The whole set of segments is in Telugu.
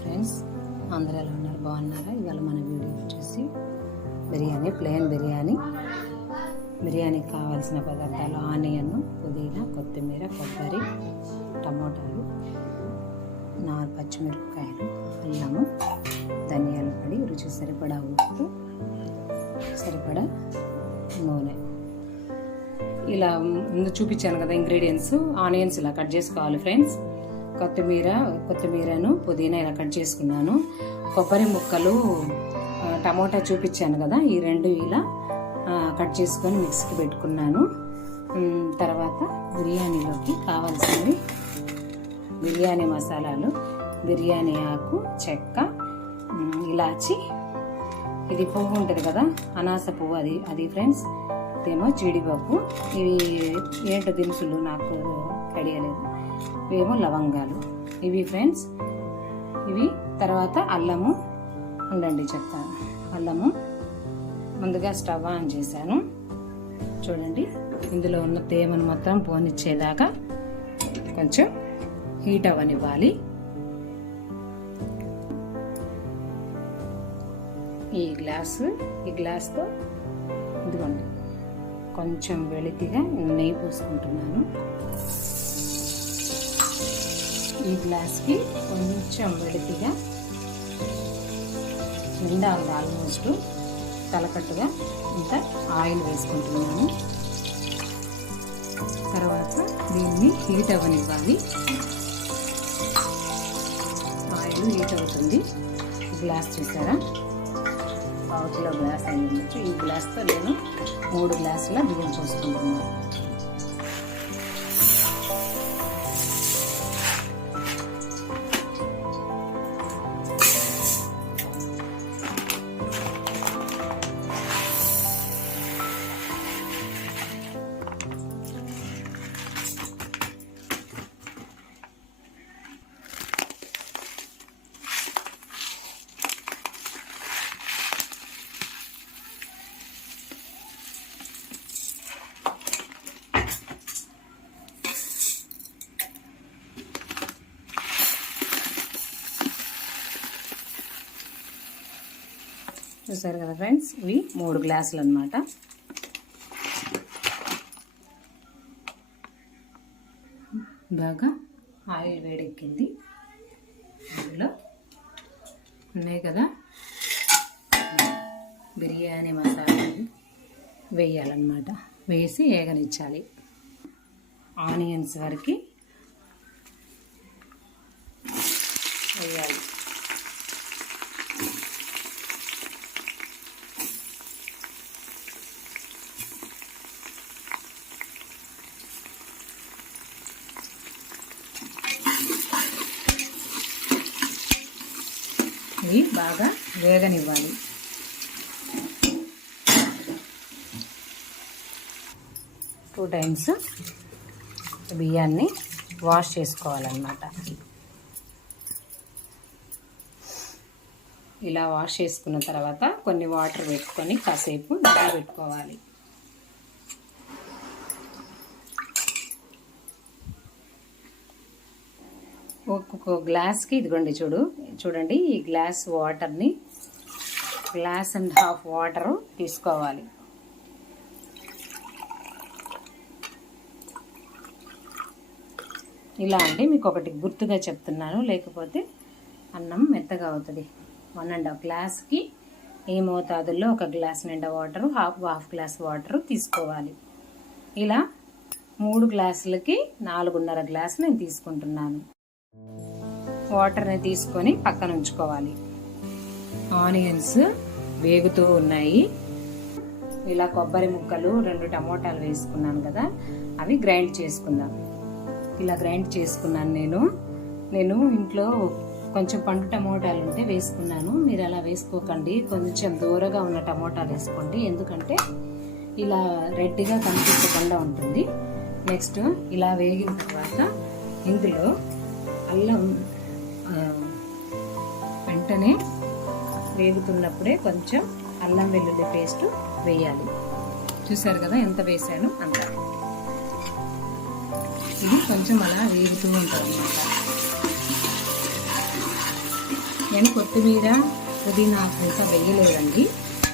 ఫ్రెండ్స్. అందరూ ఎలా ఉన్నారు? బాగున్నారా? ఇవాళ మన వీడియో వచ్చేసి బిర్యానీ ప్లెయిన్ బిర్యానీ. బిర్యానీకి కావాల్సిన పదార్థాలు ఆనియన్ పుదీనా కొత్తిమీర కొబ్బరి టమోటాలు నాలుగు పచ్చిమిరపకాయలు అల్లము ధనియాల పొడి రుచి సరిపడా ఉప్పు సరిపడా నూనె. ఇలా ముందు చూపించాను కదా ఇంగ్రీడియంట్స్. ఆనియన్స్ ఇలా కట్ చేసుకోవాలి ఫ్రెండ్స్. కొత్తిమీర కొత్తిమీరను పుదీనా ఇలా కట్ చేసుకున్నాను. కొబ్బరి ముక్కలు టమోటా చూపించాను కదా ఈ రెండు ఇలా కట్ చేసుకొని మిక్సీకి పెట్టుకున్నాను. తర్వాత బిర్యానీలోకి కావాల్సినవి బిర్యానీ మసాలాలు బిర్యానీ ఆకు చెక్క ఇలాచి. ఇది పువ్వు ఉంటుంది కదా అనాస పువ్వు అది అది ఫ్రెండ్స్ తర్వాతేమో జీడిపప్పు. ఇవి ఏంటో దినుసులు నాకు తెలియలేదు ఇవేమో లవంగాలు. ఇవి ఫ్రెండ్స్ ఇవి తర్వాత అల్లము ఉండండి చెప్తాను. అల్లము ముందుగా స్టవ్ ఆన్ చేశాను. చూడండి ఇందులో ఉన్న తేమను మొత్తం పోనిచ్చేదాకా కొంచెం హీట్ అవ్వనివ్వాలి. ఈ గ్లాసు ఈ గ్లాస్తో ఇదిగోండి. కొంచెం వెళితిగా నెయ్యి పోసుకుంటున్నాను. ఈ గ్లాస్కి కొంచెం వెళితిగా నిండా ఆల్మోస్ట్ తలకట్టుగా ఇంత ఆయిల్ వేసుకుంటున్నాను. తర్వాత దీన్ని హీట్ అవ్వనివ్వాలి. ఆయిల్ హీట్ అవుతుంది. గ్లాస్ చూసారా? పావు కిలో గ్లాస్ అయ్యి ఉండొచ్చు ఈ గ్లాస్తో నేను మూడు గ్లాసుల బియ్యం పోసుకుంటున్నాను. చూసారు కదా ఫ్రెండ్స్? ఇవి మూడు గ్లాసులు అనమాట బాగా ఆయిల్ వేడెక్కింది. అందులో ఉన్నాయి కదా బిర్యానీ మసాలా వేయాలన్నమాట. వేసి ఏగనిచ్చాలి. ఆనియన్స్ వరకు వేయాలి. ఇవి బాగా వేగనివ్వాలి. టూ టైమ్స్ బియ్యాన్ని వాష్ చేసుకోవాలన్నమాట. ఇలా వాష్ చేసుకున్న తర్వాత కొన్ని వాటర్ పెట్టుకొని కాసేపు పెట్టుకోవాలి. ఒక్కొక్క గ్లాస్కి ఇదిగోండి చూడు చూడండి ఈ గ్లాస్ వాటర్ని గ్లాస్ అండ్ హాఫ్ వాటర్ తీసుకోవాలి. ఇలా అండి మీకు ఒకటి గుర్తుగా చెప్తున్నాను లేకపోతే అన్నం మెత్తగా అవుతుంది. వన్ అండ్ హాఫ్ గ్లాస్కి ఏ మోతాదుల్లో ఒక గ్లాస్ నిండా water half half glass water తీసుకోవాలి. ఇలా మూడు గ్లాసులకి నాలుగున్నర గ్లాస్ నేను తీసుకుంటున్నాను. వాటర్ని తీసుకొని పక్కన ఉంచుకోవాలి. ఆనియన్స్ వేగుతూ ఉన్నాయి. ఇలా కొబ్బరి ముక్కలు రెండు టమోటాలు వేసుకున్నాను కదా అవి గ్రైండ్ చేసుకుందాం. ఇలా గ్రైండ్ చేసుకున్నాను నేను. నేను ఇంట్లో కొంచెం పండు టమోటాలు ఉంటే వేసుకున్నాను. మీరు అలా వేసుకోకండి. కొంచెం దూరగా ఉన్న టమోటాలు వేసుకోండి. ఎందుకంటే ఇలా రెడ్గా కనిపించకుండా ఉంటుంది. నెక్స్ట్ ఇలా వేగిన తర్వాత ఇందులో అల్లం వెంటనే వేగుతున్నప్పుడే కొంచెం అల్లం వెల్లుల్లి పేస్ట్ వేయాలి. చూసారు కదా ఎంత వేసాను అంత. ఇది కొంచెం అలా వేగుతూ ఉంటుంది అనమాట నేను కొత్తిమీర పుదీనా ఇంకా వేయలేదండి.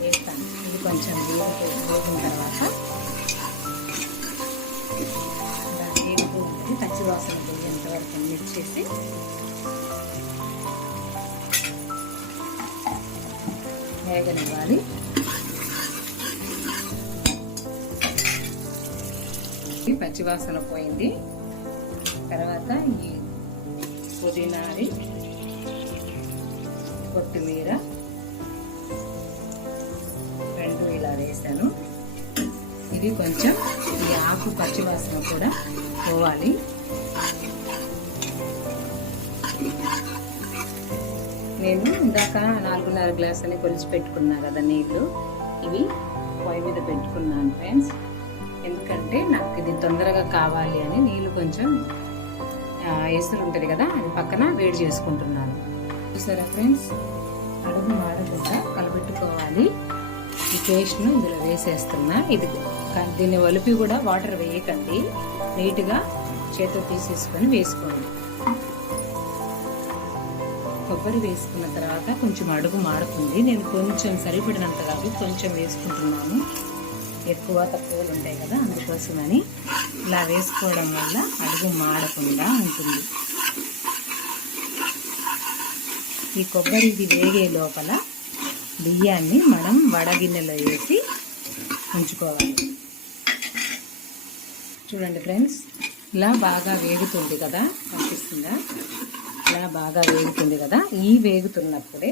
వేస్తాను. ఇది కొంచెం వేగి వేగిన తర్వాత వేగుతూ ఉంటుంది. పచ్చివాసన పోయేంత వరకు మిక్స్ చేసి వేగనివ్వాలి. ఈ పచ్చివాసన పోయింది. తర్వాత ఈ పుదీనాది కొత్తిమీర రెండు ఇలా వేసాను. ఇది కొంచెం ఈ ఆకు పచ్చివాసన కూడా పోవాలి. నేను ఇందాక నాలుగున్నర గ్లాస్ అని కొలిచి పెట్టుకున్నా కదా నీళ్ళు ఇవి పొయ్యి మీద పెట్టుకున్నాను ఫ్రెండ్స్. ఎందుకంటే నాకు ఇది తొందరగా కావాలి అని నీళ్ళు కొంచెం ఎసురు ఉంటుంది కదా అది పక్కన వేడి చేసుకుంటున్నాను. చూసారా ఫ్రెండ్స్? అడుగు మాడకుండా కలబెట్టుకోవాలి. ఈ పేస్ట్ను ఇందులో వేసేస్తున్నా. ఇది దీన్ని ఒలిపి కూడా వాటర్ వేయకండి. నీట్గా చేతితో తీసేసుకొని వేసుకోండి. కొబ్బరి వేసుకున్న తర్వాత కొంచెం అడుగు మారుతుంది. నేను కొంచెం సరిపడినంత కాదు కొంచెం వేసుకుంటున్నాను. ఎక్కువ తక్కువలు ఉంటాయి కదా అందుకోసమని ఇలా వేసుకోవడం వల్ల అడుగు మాడకుండా ఉంటుంది. ఈ కొబ్బరి ఇది వేగే లోపల బియ్యాన్ని మనం వడగిన్నెలో వేసి ఉంచుకోవాలి. చూడండి ఫ్రెండ్స్ ఇలా బాగా వేగుతుంది కదా అనిపిస్తుందా ఇలా బాగా వేగుతుంది కదా ఈ వేగుతున్నప్పుడే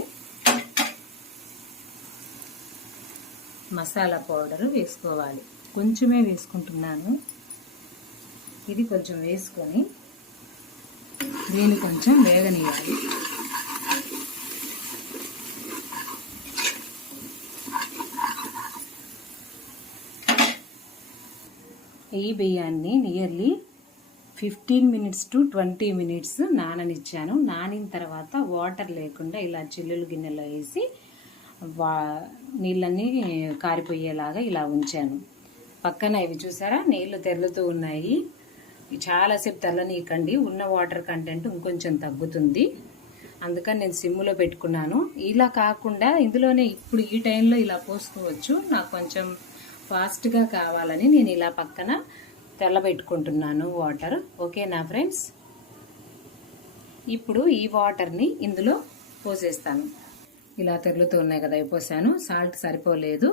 మసాలా పౌడర్ వేసుకోవాలి. కొంచెమే వేసుకుంటున్నాను. ఇది కొంచెం వేసుకొని దీన్ని కొంచెం వేగనీయాలి ఈ బియ్యాన్ని nearly fifteen minutes to twenty minutes నాననిచ్చాను. నానిన తర్వాత వాటర్ లేకుండా ఇలా చిల్లులు గిన్నెలో వేసి వా నీళ్ళన్నీ కారిపోయేలాగా ఇలా ఉంచాను. పక్కన ఇవి చూసారా? నీళ్ళు తెరులుతూ ఉన్నాయి. చాలాసేపు తెల్లనీయకండి. ఉన్న వాటర్ కంటెంట్ ఇంకొంచెం తగ్గుతుంది. అందుకని నేను సిమ్లో పెట్టుకున్నాను. ఇలా కాకుండా ఇందులోనే ఇప్పుడు ఈ టైంలో ఇలా పోసుకోవచ్చు. నాకు కొంచెం ఫాస్ట్గా కావాలని నేను ఇలా పక్కన తెల్లబెట్టుకుంటున్నాను వాటర్. ఓకేనా ఫ్రెండ్స్? ఇప్పుడు ఈ వాటర్ని ఇందులో పోసేస్తాను. ఇలా తెరులుతూ ఉన్నాయి కదా అయిపోసాను పోసాను. సాల్ట్ సరిపోలేదు.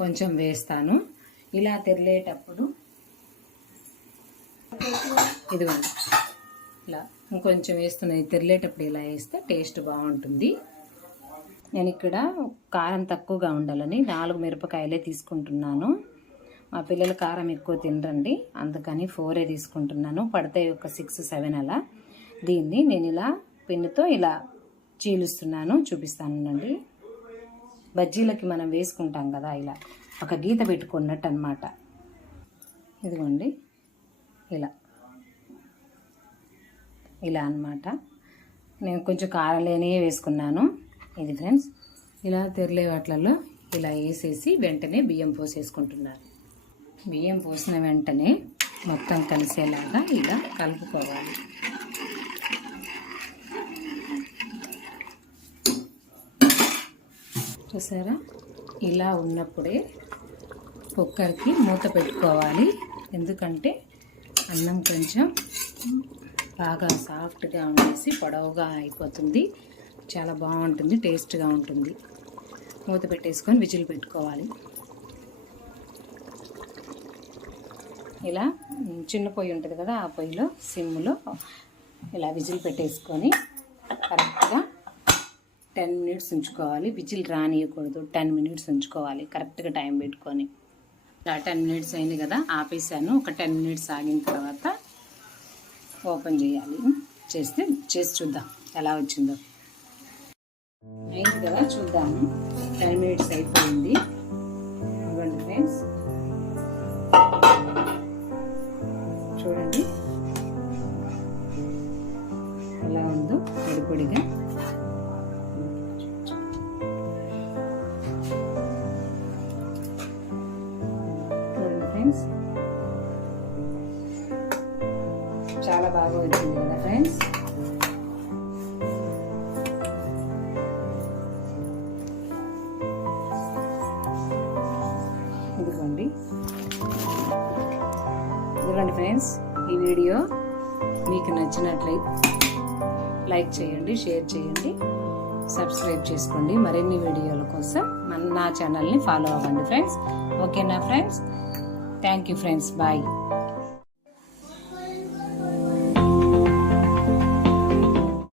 కొంచెం వేస్తాను. ఇలా తెరలేటప్పుడు ఇదిగోండి. ఇలా ఇంకొంచెం వేస్తున్నాయి తెరలేటప్పుడు ఇలా వేస్తే టేస్ట్ బాగుంటుంది. నేను ఇక్కడ కారం తక్కువగా ఉండాలని నాలుగు మిరపకాయలే తీసుకుంటున్నాను. మా పిల్లలు కారం ఎక్కువ తినరండి. అందుకని ఫోరే తీసుకుంటున్నాను. పడితే ఒక సిక్స్ సెవెన్ అలా. దీన్ని నేను ఇలా పిన్నుతో ఇలా చీలుస్తున్నాను. చూపిస్తానండి బజ్జీలకి మనం వేసుకుంటాం కదా ఇలా. ఒక గీత పెట్టుకున్నట్టు అనమాట ఇదిగోండి. ఇలా. ఇలా అన్నమాట. నేను కొంచెం కారం లేనే వేసుకున్నాను. ఇది ఫ్రెండ్స్ ఇలా తెరలే వాటిలలో ఇలా వేసేసి వెంటనే బియ్యం పోసేసుకుంటున్నాను. బియ్యం పోసిన వెంటనే మొత్తం కలిసేలాగా ఇలా కలుపుకోవాలి. చూసారా? ఇలా ఉన్నప్పుడే కుక్కర్కి మూత పెట్టుకోవాలి. ఎందుకంటే అన్నం కొంచెం బాగా సాఫ్ట్గా ఉండేసి పొడవుగా అయిపోతుంది. చాలా బాగుంటుంది టేస్ట్గా ఉంటుంది. మూత పెట్టేసుకొని విజిల్ పెట్టుకోవాలి. ఇలా చిన్న పొయ్యి ఉంటుంది కదా ఆ పొయ్యిలో సిమ్లో ఇలా విజిల్ పెట్టేసుకొని కరెక్ట్గా టెన్ మినిట్స్ ఉంచుకోవాలి. విజిల్ రానియకూడదు టెన్ మినిట్స్ ఉంచుకోవాలి కరెక్ట్గా టైం పెట్టుకొని. ఇలా టెన్ మినిట్స్ అయింది కదా ఆపేసాను ఒక టెన్ మినిట్స్ ఆగిన తర్వాత ఓపెన్ చేయాలి. చేస్తే చేసి చూద్దాం ఎలా వచ్చిందో. అయింది కదా చూద్దాము. టెన్ మినిట్స్ అయిపోయింది. ఫ్రెండ్స్. పొడిగా. ఫ్రెండ్స్. చాలా బాగా వచ్చింది కదా ఫ్రెండ్స్. ఫ్రెండ్స్ ఈ వీడియో మీకు నచ్చినట్లయితే లైక్ చేయండి షేర్ చేయండి సబ్స్క్రైబ్ చేసుకోండి. మరిన్ని వీడియోల కోసం మన నా ఛానల్ని ఫాలో అవ్వండి ఫ్రెండ్స్. ఓకేనా friends? Thank you friends. Bye.